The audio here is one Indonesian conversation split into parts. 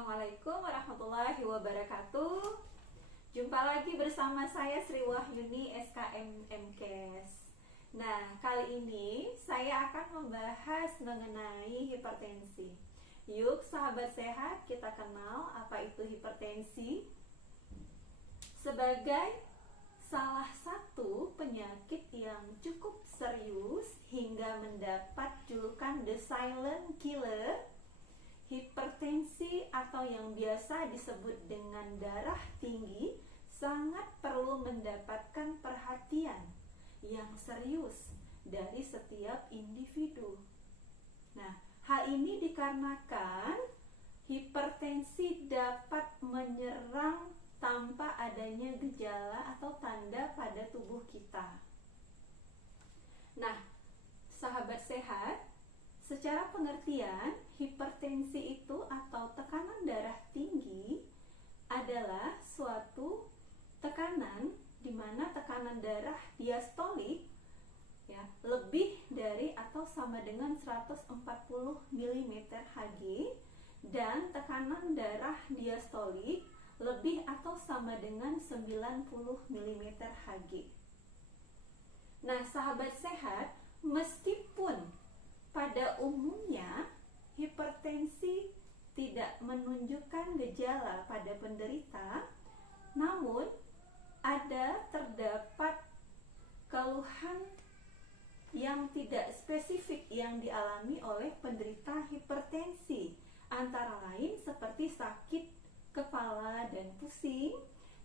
Assalamualaikum warahmatullahi wabarakatuh. Jumpa lagi bersama saya Sri Wahyuni SKM MKes. Nah, kali ini saya akan membahas mengenai hipertensi. Yuk sahabat sehat, kita kenal apa itu hipertensi. Sebagai salah satu penyakit yang cukup serius hingga mendapat julukan The Silent Killer, hipertensi atau yang biasa disebut dengan darah tinggi sangat perlu mendapatkan perhatian yang serius dari setiap individu. Nah, hal ini dikarenakan hipertensi dapat menyerang tanpa adanya gejala atau tanda pada tubuh kita. Nah, sahabat sehat, secara pengertian, hipertensi itu atau tekanan darah tinggi adalah suatu tekanan di mana tekanan darah diastolik lebih dari atau sama dengan 140 mm Hg dan tekanan darah diastolik lebih atau sama dengan 90 mm Hg. Nah, sahabat sehat, meskipun pada umumnya, hipertensi tidak menunjukkan gejala pada penderita, namun terdapat keluhan yang tidak spesifik yang dialami oleh penderita hipertensi, antara lain seperti sakit kepala dan pusing,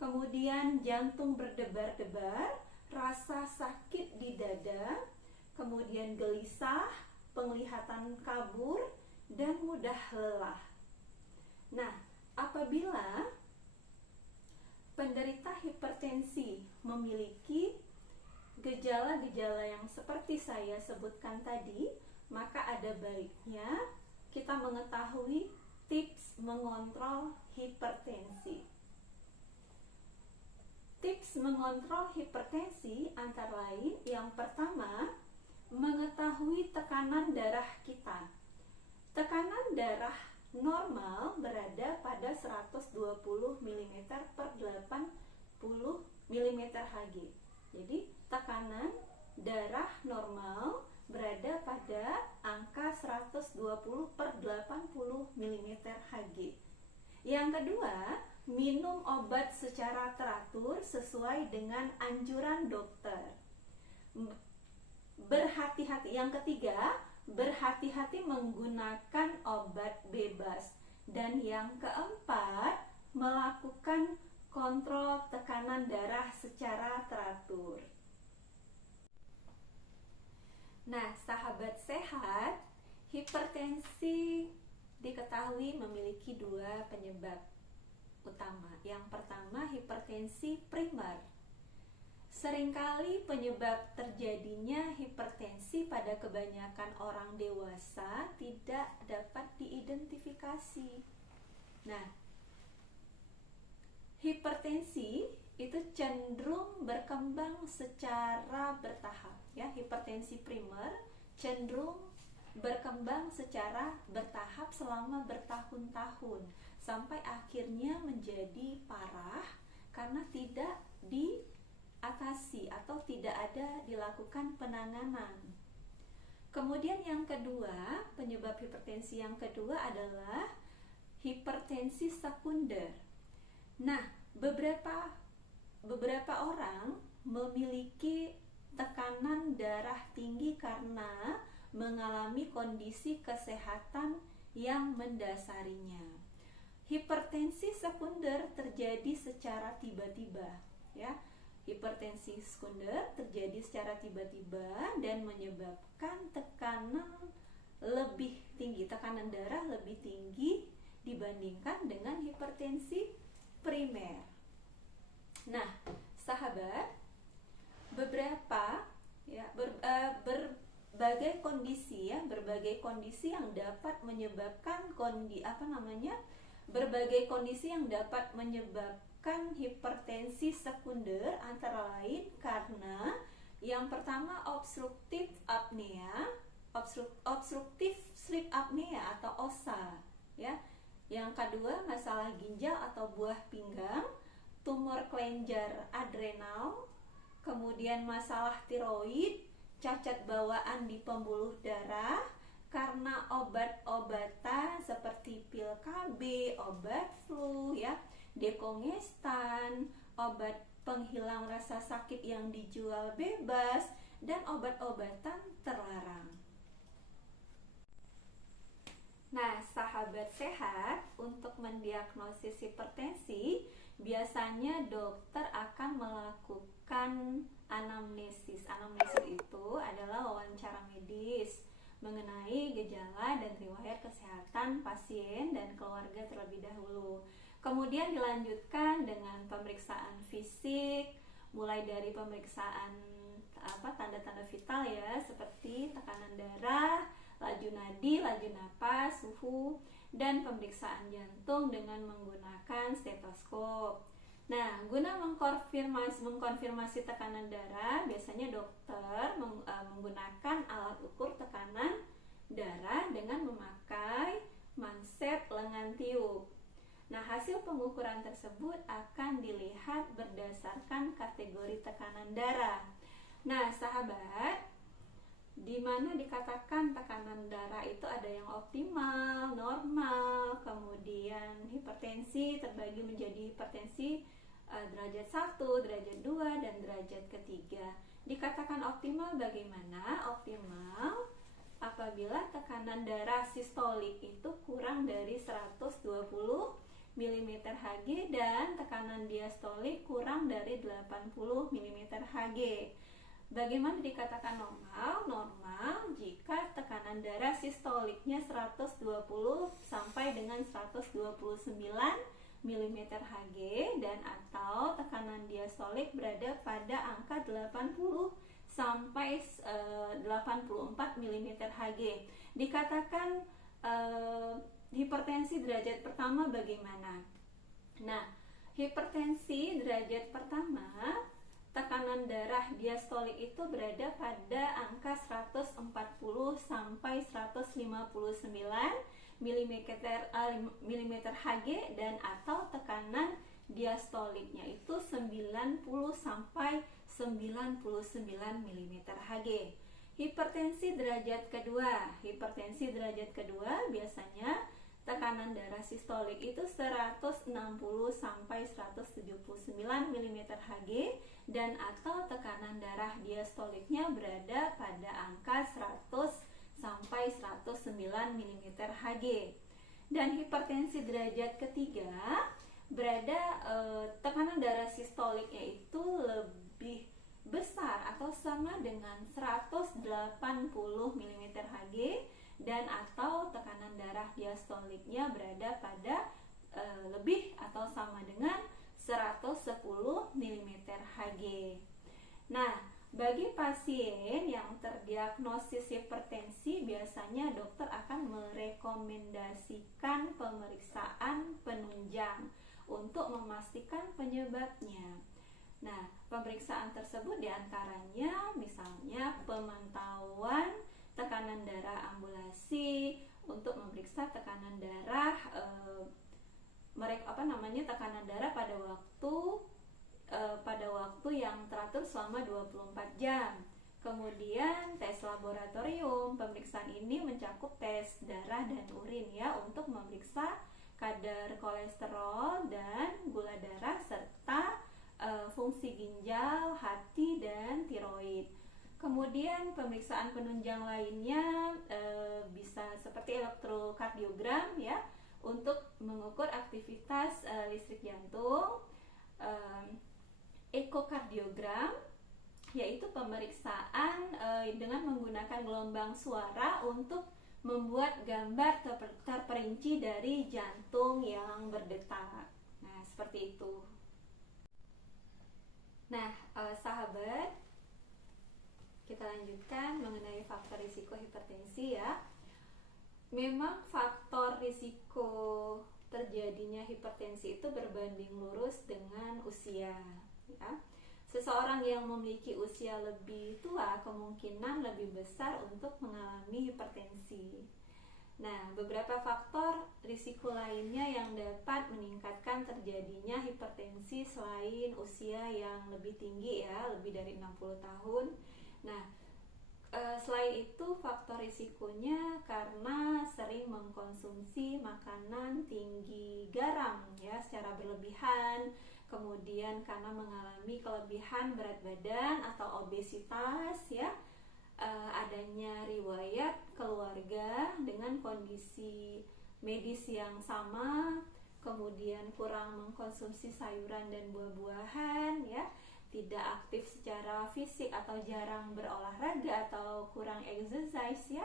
kemudian jantung berdebar-debar, rasa sakit di dada, kemudian gelisah, penglihatan kabur, dan mudah lelah. Nah, apabila penderita hipertensi memiliki gejala-gejala yang seperti saya sebutkan tadi, maka ada baiknya kita mengetahui tips mengontrol hipertensi. Tips mengontrol hipertensi antara lain yang pertama, mengetahui tekanan darah kita. Tekanan darah normal berada pada 120 mm per 80 mm Hg. Jadi tekanan darah normal berada pada angka 120 per 80 mm Hg. Yang kedua, minum obat secara teratur sesuai dengan anjuran dokter. Berhati-hati. Yang ketiga, berhati-hati menggunakan obat bebas. Dan yang keempat, melakukan kontrol tekanan darah secara teratur. Nah, sahabat sehat, hipertensi diketahui memiliki dua penyebab utama. Yang pertama, hipertensi primer. Seringkali penyebab terjadinya hipertensi pada kebanyakan orang dewasa tidak dapat diidentifikasi. Nah, hipertensi itu cenderung berkembang secara bertahap. Hipertensi primer cenderung berkembang secara bertahap selama bertahun-tahun sampai akhirnya menjadi parah karena tidak diatasi atau tidak ada dilakukan penanganan. Kemudian yang kedua, penyebab hipertensi yang kedua adalah hipertensi sekunder. Nah, beberapa orang memiliki tekanan darah tinggi karena mengalami kondisi kesehatan yang mendasarinya. Hipertensi sekunder terjadi secara tiba-tiba, Hipertensi sekunder terjadi secara tiba-tiba dan menyebabkan tekanan darah lebih tinggi dibandingkan dengan hipertensi primer. Nah, sahabat, berbagai kondisi yang dapat menyebabkan hipertensi sekunder antara lain karena yang pertama obstruktif sleep apnea atau OSA, Yang kedua, masalah ginjal atau buah pinggang, tumor kelenjar adrenal, kemudian masalah tiroid, cacat bawaan di pembuluh darah karena obat-obatan seperti pil KB, obat flu ya, dekongestan, obat penghilang rasa sakit yang dijual bebas, dan obat-obatan terlarang. Nah, sahabat sehat, untuk mendiagnosis hipertensi, biasanya dokter akan melakukan anamnesis. Anamnesis itu adalah wawancara medis mengenai gejala dan riwayat kesehatan pasien dan keluarga terlebih dahulu. Kemudian dilanjutkan dengan pemeriksaan fisik, mulai dari pemeriksaan tanda-tanda vital ya, seperti tekanan darah, laju nadi, laju napas, suhu, dan pemeriksaan jantung dengan menggunakan stetoskop. Nah, guna mengkonfirmasi tekanan darah, biasanya dokter menggunakan alat ukur tekanan darah dengan memakai manset lengan tiup. Nah, hasil pengukuran tersebut akan dilihat berdasarkan kategori tekanan darah. Nah, sahabat, di mana dikatakan tekanan darah itu ada yang optimal, normal, kemudian hipertensi terbagi menjadi hipertensi derajat 1, derajat 2, dan derajat ketiga. Dikatakan optimal bagaimana? Optimal apabila tekanan darah sistolik itu kurang dari 120 mm Hg dan tekanan diastolik kurang dari 80 mm Hg. Bagaimana dikatakan normal? Normal jika tekanan darah sistoliknya 120 sampai dengan 129 mm Hg dan atau tekanan diastolik berada pada angka 80 sampai 84 mm Hg. Dikatakan hipertensi derajat pertama bagaimana? Nah, hipertensi derajat pertama, tekanan darah diastolik itu berada pada angka 140 sampai 159 mm Hg dan atau tekanan diastoliknya itu 90 sampai 99 mm Hg. Hipertensi derajat kedua biasanya tekanan darah sistolik itu 160 sampai 179 mm Hg dan atau tekanan darah diastoliknya berada pada angka 100 sampai 109 mm Hg. Dan hipertensi derajat ketiga berada tekanan darah sistoliknya itu lebih besar atau sama dengan 180 mm Hg dan atau tekanan darah diastoliknya berada pada lebih atau sama dengan 110 mm Hg. Nah, bagi pasien yang terdiagnosis hipertensi, biasanya dokter akan merekomendasikan pemeriksaan penunjang untuk memastikan penyebabnya. Nah, pemeriksaan tersebut diantaranya misalnya pemantauan tekanan darah ambulasi untuk memeriksa tekanan darah tekanan darah pada waktu yang teratur selama 24 jam. Kemudian tes laboratorium. Pemeriksaan ini mencakup tes darah dan urin ya untuk memeriksa kadar kolesterol dan gula darah serta fungsi ginjal, hati, dan tiroid. Kemudian pemeriksaan penunjang lainnya bisa seperti elektrokardiogram ya untuk mengukur aktivitas listrik jantung, ekokardiogram yaitu pemeriksaan dengan menggunakan gelombang suara untuk membuat gambar terperinci dari jantung yang berdetak. Nah, seperti itu. Nah, sahabat, kita lanjutkan mengenai faktor risiko hipertensi ya. Memang faktor risiko terjadinya hipertensi itu berbanding lurus dengan usia ya. Seseorang yang memiliki usia lebih tua kemungkinan lebih besar untuk mengalami hipertensi. Nah, beberapa faktor risiko lainnya yang dapat meningkatkan terjadinya hipertensi selain usia yang lebih tinggi ya, lebih dari 60 tahun. Nah, selain itu faktor risikonya karena sering mengkonsumsi makanan tinggi garam ya secara berlebihan, kemudian karena mengalami kelebihan berat badan atau obesitas ya, adanya riwayat keluarga dengan kondisi medis yang sama, kemudian kurang mengkonsumsi sayuran dan buah-buahan ya, tidak aktif secara fisik atau jarang berolahraga atau kurang exercise ya,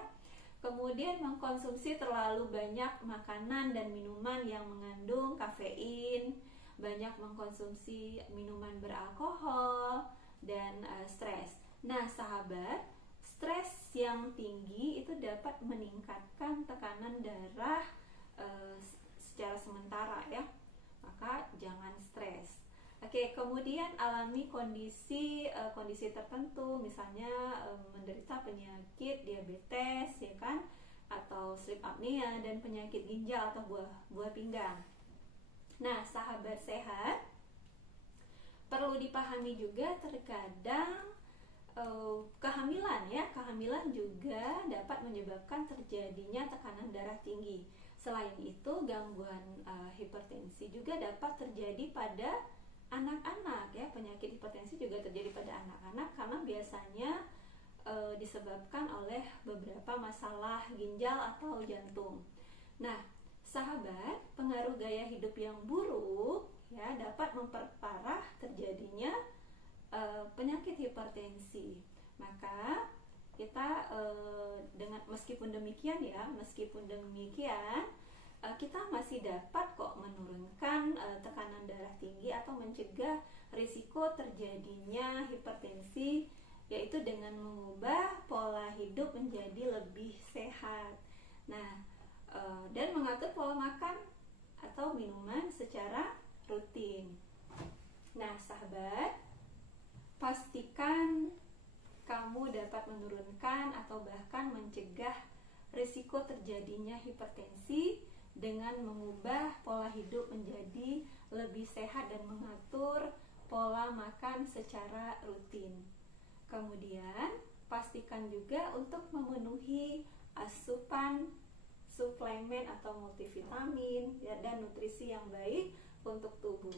kemudian mengkonsumsi terlalu banyak makanan dan minuman yang mengandung kafein, banyak mengkonsumsi minuman beralkohol, dan stres. Nah sahabat, stres yang tinggi itu dapat meningkatkan tekanan darah secara sementara ya, maka jangan stres. Oke, kemudian alami kondisi tertentu, misalnya menderita penyakit diabetes ya kan, atau sleep apnea dan penyakit ginjal atau buah pinggang. Nah, sahabat sehat, perlu dipahami juga terkadang kehamilan juga dapat menyebabkan terjadinya tekanan darah tinggi. Selain itu, gangguan hipertensi juga dapat terjadi pada anak-anak ya. Penyakit hipertensi juga terjadi pada anak-anak karena biasanya disebabkan oleh beberapa masalah ginjal atau jantung. Nah, sahabat, pengaruh gaya hidup yang buruk ya dapat memperparah terjadinya penyakit hipertensi. Maka kita meskipun demikian kita masih dapat kok menurunkan tekanan darah tinggi atau mencegah risiko terjadinya hipertensi, yaitu dengan mengubah pola hidup menjadi lebih sehat. Nah, dan mengatur pola makan atau minuman secara rutin. Nah, sahabat, pastikan kamu dapat menurunkan atau bahkan mencegah risiko terjadinya hipertensi dengan mengubah pola hidup menjadi lebih sehat dan mengatur pola makan secara rutin. Kemudian, pastikan juga untuk memenuhi asupan suplemen atau multivitamin dan nutrisi yang baik untuk tubuh.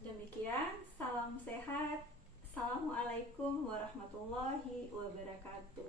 Demikian, salam sehat. Assalamualaikum warahmatullahi wabarakatuh.